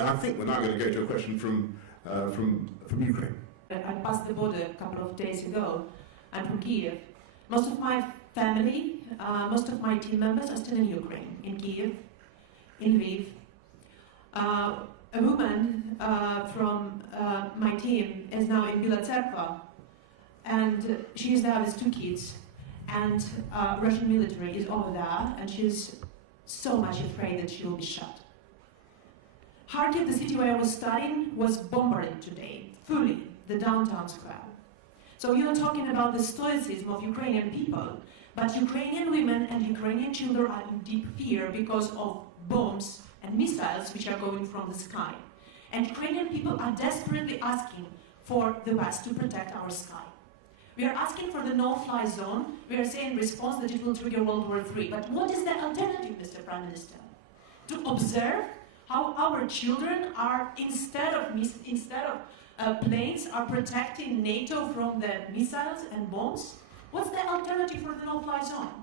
And I think we're now going to go to a question from Ukraine. I passed the border a couple of days ago. I'm from Kiev. Most of my family, most of my team members are still in Ukraine, in Kiev, in Lviv. A woman from my team is now in Bila Tserkva, and she is there with 2 kids. And Russian military is over there, and she's so much afraid that she will be shot. Kharkiv, the city where I was studying, was bombarded today, fully, the downtown square. So you're talking about the stoicism of Ukrainian people, but Ukrainian women and Ukrainian children are in deep fear because of bombs and missiles which are going from the sky. And Ukrainian people are desperately asking for the West to protect our sky. We are asking for the no-fly zone. We are saying in response that it will trigger World War III. But what is the alternative, Mr. Prime Minister? To observe how our children are, instead of planes, are protecting NATO from the missiles and bombs? What's the alternative for the no-fly zone?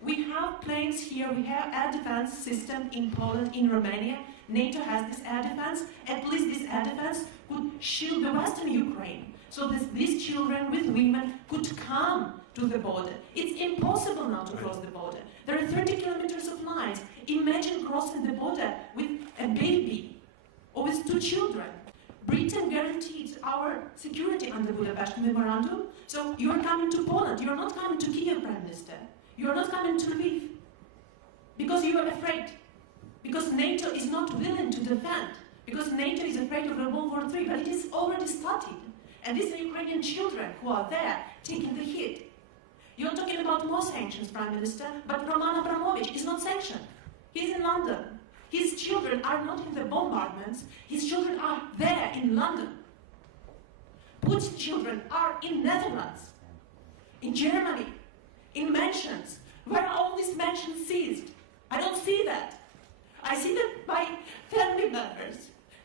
We have planes here, we have air defense system in Poland, in Romania. NATO has this air defense. At least this air defense could shield the western Ukraine, so that these children with women could come to the border. It's impossible now to cross the border. There are 30 kilometers of lines. Imagine crossing the border with a baby or with 2 children. Britain guaranteed our security under Budapest Memorandum. So you are coming to Poland. You are not coming to Kiev, Prime Minister. You are not coming to Lviv because you are afraid. Because NATO is not willing to defend. Because NATO is afraid of World War III. But it is already started. And these are Ukrainian children who are there taking the hit. You're talking about more sanctions, Prime Minister, but Roman Abramovich is not sanctioned. He's in London. His children are not in the bombardments. His children are there in London. Putin's children are in Netherlands, in Germany, in mansions. Where are all these mansions seized? I don't see that. I see that my family members,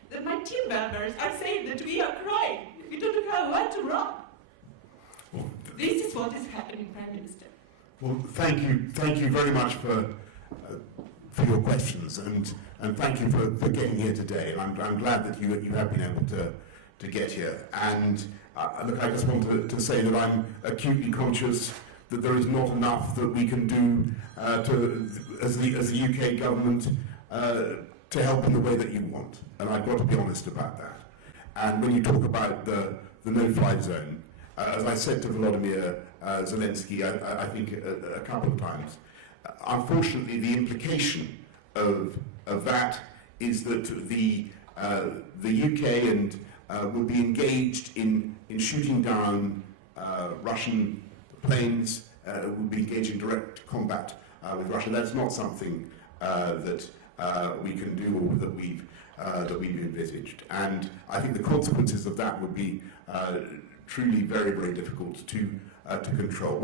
that my team members are saying that we are crying. We don't know where to run. This is what is happening, Prime Minister. Well, thank you very much for your questions, and thank you for getting here today. And I'm glad that you have been able to get here. And look, I just want to say that I'm acutely conscious that there is not enough that we can do as the UK government to help in the way that you want. And I've got to be honest about that. And when you talk about the no-fly zone, as I said to Volodymyr Zelensky, I think a couple of times, unfortunately the implication of that is that the UK and will be engaged in shooting down Russian planes, will be engaged in direct combat with Russia. That's not something that we can do or that we've envisaged. And I think the consequences of that would be truly very, very difficult to control.